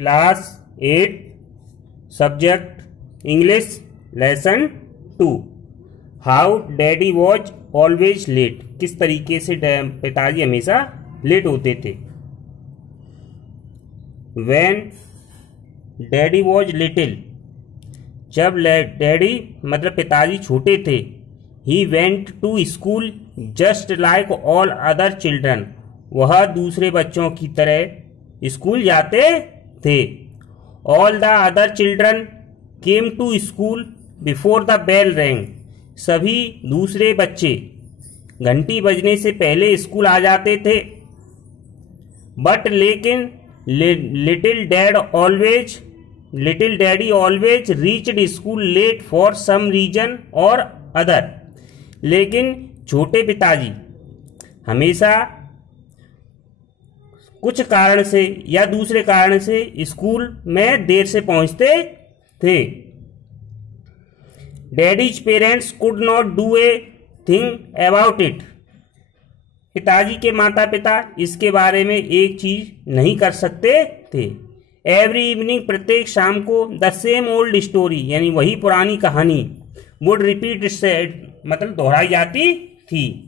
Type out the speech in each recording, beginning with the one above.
Class 8 subject English lesson 2 how daddy was always late. किस तरीके से पिताजी हमेशा लेट होते थे। व्हेन डैडी वॉज लिटिल, जब डैडी मतलब पिताजी छोटे थे। He went to school just like all other children, वह दूसरे बच्चों की तरह स्कूल जाते थे। All the other children came to school before the bell rang, सभी दूसरे बच्चे घंटी बजने से पहले स्कूल आ जाते थे। बट लेकिन little daddy always reached school late for some reason और अदर, लेकिन छोटे पिताजी हमेशा कुछ कारण से या दूसरे कारण से स्कूल में देर से पहुंचते थे। Daddies parents could not do a thing about it, पिताजी के माता पिता इसके बारे में एक चीज नहीं कर सकते थे। एवरी इवनिंग, प्रत्येक शाम को, द सेम ओल्ड स्टोरी यानी वही पुरानी कहानी, वुड रिपीट मतलब दोहराई जाती थी।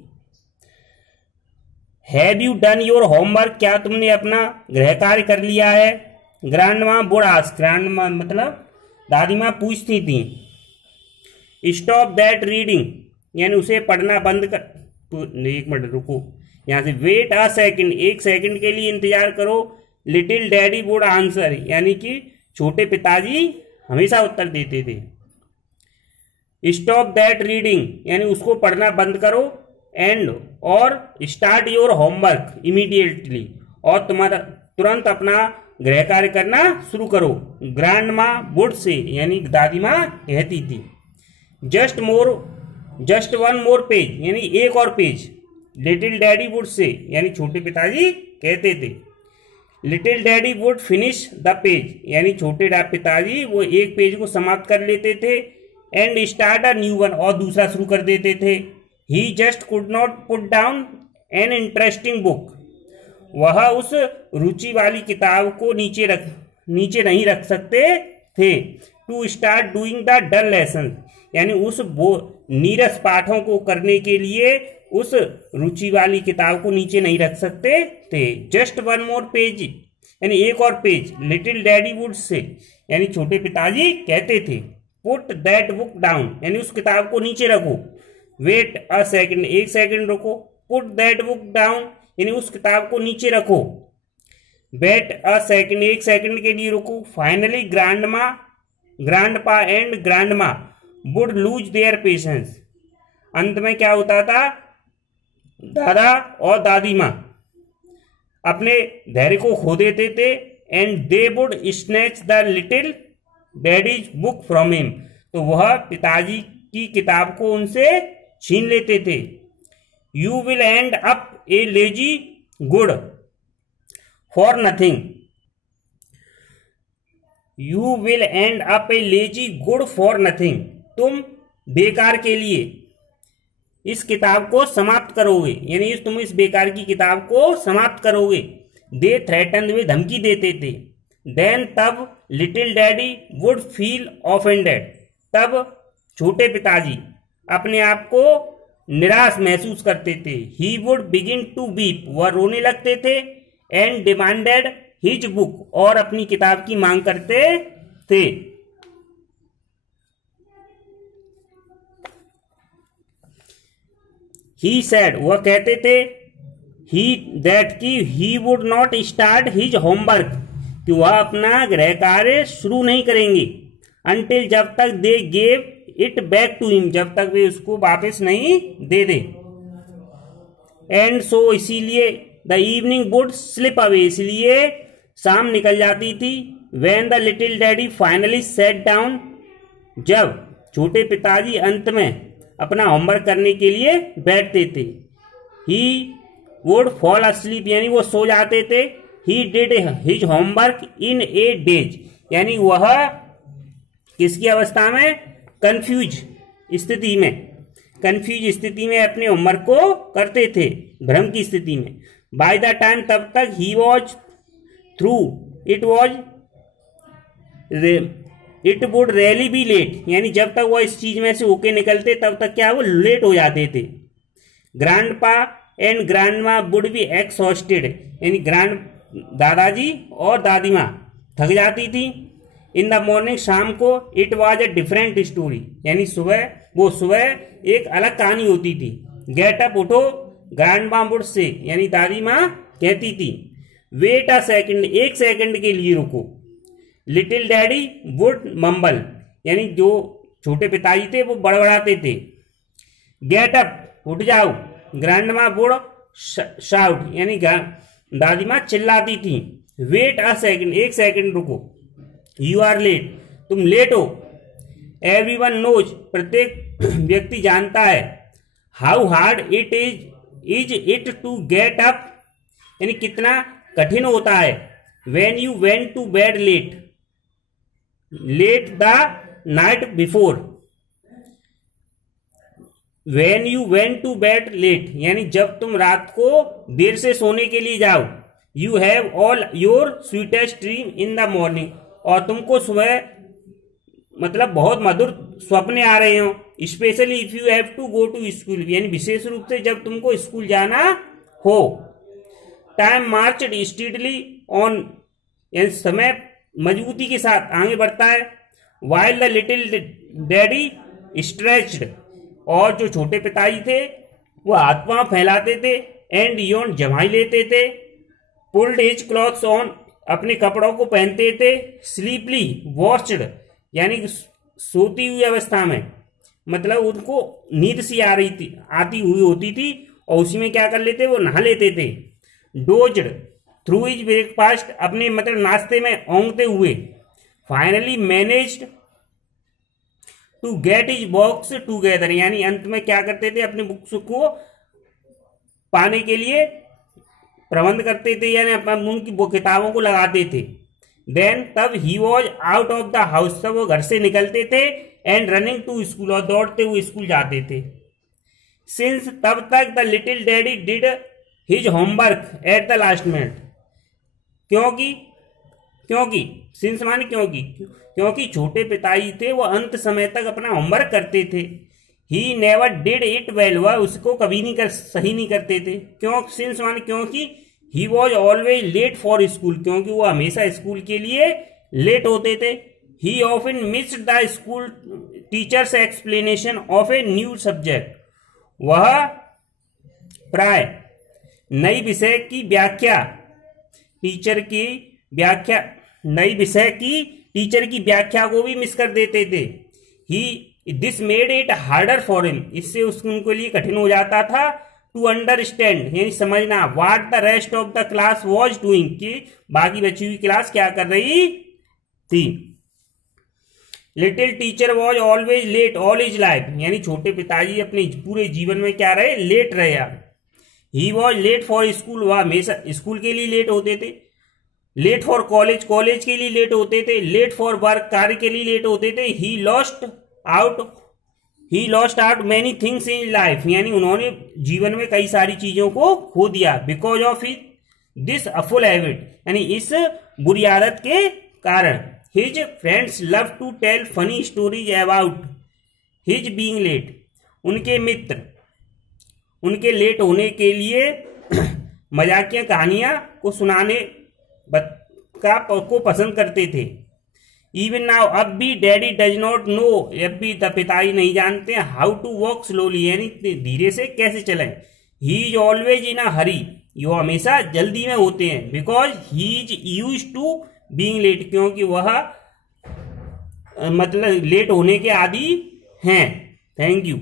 Have you done your homework, क्या तुमने अपना गृह कार्य कर लिया है। ग्रैंडमा वुड आस्क, ग्रैंडमा मतलब दादी माँ पूछती थी। स्टॉप दैट रीडिंग यानी उसे पढ़ना बंद कर, एक मिनट रुको यहाँ से। वेट अ सेकंड, एक सेकंड के लिए इंतजार करो। लिटिल डैडी वुड आंसर यानी कि छोटे पिताजी हमेशा उत्तर देते थे। स्टॉप दैट रीडिंग यानी उसको पढ़ना बंद करो। एंड और स्टार्ट योर होमवर्क इमीडिएटली, और तुम्हारा तुरंत अपना गृह कार्य करना शुरू करो। ग्रैंडमा वुड से यानी दादी माँ कहती थी। जस्ट वन मोर पेज यानी एक और page. Little daddy would say यानी छोटे पिताजी कहते थे। Little daddy would finish the page यानी छोटे पिताजी वो एक पेज को समाप्त कर लेते थे। And start a new one, और दूसरा शुरू कर देते थे। He just could not put down an interesting book, वह उस रुचि वाली किताब को नीचे नहीं रख सकते थे। To start doing the dull lesson यानी उस नीरस पाठों को करने के लिए उस रुचि वाली किताब को नीचे नहीं रख सकते थे। जस्ट वन मोर पेज यानी एक और page. Little daddy would say यानी छोटे पिताजी कहते थे। पुट दैट बुक डाउन यानी उस किताब को नीचे रखो। वेट अ सेकंड, एक सेकंड रुको। पुट दैट बुक डाउन यानी उस किताब को नीचे रखो। वेट अ सेकंड, एक सेकंड के लिए रुको। Finally grandpa and grandma would lose their patience, अंत में क्या होता था, दादा और दादी माँ अपने धैर्य को खो देते थे। And they would snatch the little daddies book from him, तो वह पिताजी की किताब को उनसे छीन लेते थे। You will and up a lazy good for nothing, you will and up a lazy good for nothing, तुम बेकार के लिए इस किताब को समाप्त करोगे यानी तुम इस बेकार की किताब को समाप्त करोगे। दे थ्रेटन, वे धमकी देते थे। देन तब little daddy would feel offended, तब छोटे पिताजी अपने आप को निराश महसूस करते थे। He would begin to weep, वह रोने लगते थे। एंड डिमांडेड हिज बुक, और अपनी किताब की मांग करते थे। ही सेड, वह कहते थे। He would not start his homework, कि वह अपना गृह कार्य शुरू नहीं करेंगे। अनटिल, जब तक they gave it back to him, जब तक वे उसको वापस नहीं दे दे। एंड सो, इसीलिए the evening would slip away, इसलिए शाम निकल जाती थी। When the little daddy finally set down, जब छोटे पिताजी अंत में अपना होमवर्क करने के लिए बैठते थे। ही वुड फॉल अस्लीप यानी वो सो जाते थे। He did his homework in 8 days यानी वह किसकी अवस्था में, कंफ्यूज स्थिति में अपने होमवर्क को करते थे, भ्रम की स्थिति में। बाय द टाइम, तब तक he was through it was it would really be late, यानी जब तक वो इस चीज में से होके निकलते तब तक क्या वो लेट हो जाते थे। Grandpa and grandma would be exhausted, यानी दादाजी और दादी माँ थक जाती थी। इन द मॉर्निंग, शाम को, it was a different story, यानी सुबह एक अलग कहानी होती थी। गेट अप, उठो, ग्रैंडमा वुड से, यानी दादी माँ कहती थी। वेट अ सेकंड, एक सेकंड के लिए रुको। लिटिल डैडी वुड मम्बल, यानी जो छोटे पिताजी थे वो बड़बड़ाते थे। गेट अप, उठ जाओ। ग्रैंडमा वुड शाउट, यानी दादी माँ चिल्लाती थी। वेट अ सेकंड, एक सेकंड रुको। यू आर लेट, तुम लेट हो। एवरीवन नोज, प्रत्येक व्यक्ति जानता है। How hard it is it to get up, यानी कितना कठिन होता है। When you went to bed late the night before. When you went to bed late, यानी जब तुम रात को देर से सोने के लिए जाओ। You have all your sweetest dream in the morning, और तुमको सुबह मतलब बहुत मधुर स्वप्न आ रहे हो। Specially if you have to go to school, यानी विशेष रूप से जब तुमको स्कूल जाना हो। टाइम मार्च्ड स्टीडली ऑन, यानी समय मजबूती के साथ आगे बढ़ता है। While the little daddy stretched, और जो छोटे पिताजी थे वो हाथ पांव फैलाते थे। एंड योन, जमाई लेते थे। पुल्ड हिज क्लॉथ्स ऑन, अपने कपड़ों को पहनते थे। स्लीपली वॉच्ड, यानी सोती हुई अवस्था में, मतलब उनको नींद सी आती हुई होती थी, और उसी में क्या कर लेते, वो नहा लेते थे। डोज्ड थ्रू हिज ब्रेकफास्ट, अपने मतलब नाश्ते में ओंगते हुए। Finally managed to get his box together, यानी अंत में क्या करते थे, अपने बुक्स को पाने के लिए प्रबंध करते थे, यानी उनकी किताबों को लगाते थे। देन, तब he was out of the house, तब वो घर से निकलते थे। एंड रनिंग टू स्कूल, और दौड़ते हुए स्कूल जाते थे। सिंस, तब तक the little daddy did his homework at the last minute, क्योंकि सिंस माने क्योंकि छोटे पिताजी थे वो अंत समय तक अपना होमवर्क करते थे। He never did it well, वह उसको कभी सही नहीं करते थे। सिंस माने क्योंकि। He was always late for school, क्योंकि वो हमेशा स्कूल के लिए लेट होते थे। He often missed the school teacher's explanation of a new subject, वह प्राय नई विषय की व्याख्या टीचर की व्याख्या को भी मिस कर देते थे। This made it harder for him, इससे उनके लिए कठिन हो जाता था। टू अंडरस्टैंड, यानी समझना। What the rest of the class was doing, कि बाकी बची हुई क्लास क्या कर रही थी। Little teacher was always let all his life, यानी छोटे पिताजी अपने पूरे जीवन में क्या रहे, लेट रहे। He was late for school, वह हमेशा स्कूल के लिए लेट होते थे। लेट फॉर कॉलेज, कॉलेज के लिए लेट होते थे। लेट फॉर वर्क, कार्य के लिए लेट होते थे। He lost out many things in life, यानी उन्होंने जीवन में कई सारी चीजों को खो दिया। Because of this awful habit, यानी इस बुरी आदत के कारण। His friends love to tell funny stories about his being late, उनके मित्र उनके लेट होने के लिए मजाकिया कहानियां को सुनाने को पसंद करते थे। इवन नाउ, अब भी डैडी डज नॉट नो, अब भी पिताजी नहीं जानते हाउ टू वॉक स्लोली, यानी धीरे से कैसे चलें। ही इज ऑलवेज इन अ हरी, यो हमेशा जल्दी में होते हैं। Because he is used to being late, क्योंकि वह मतलब लेट होने के आदी हैं। Thank you.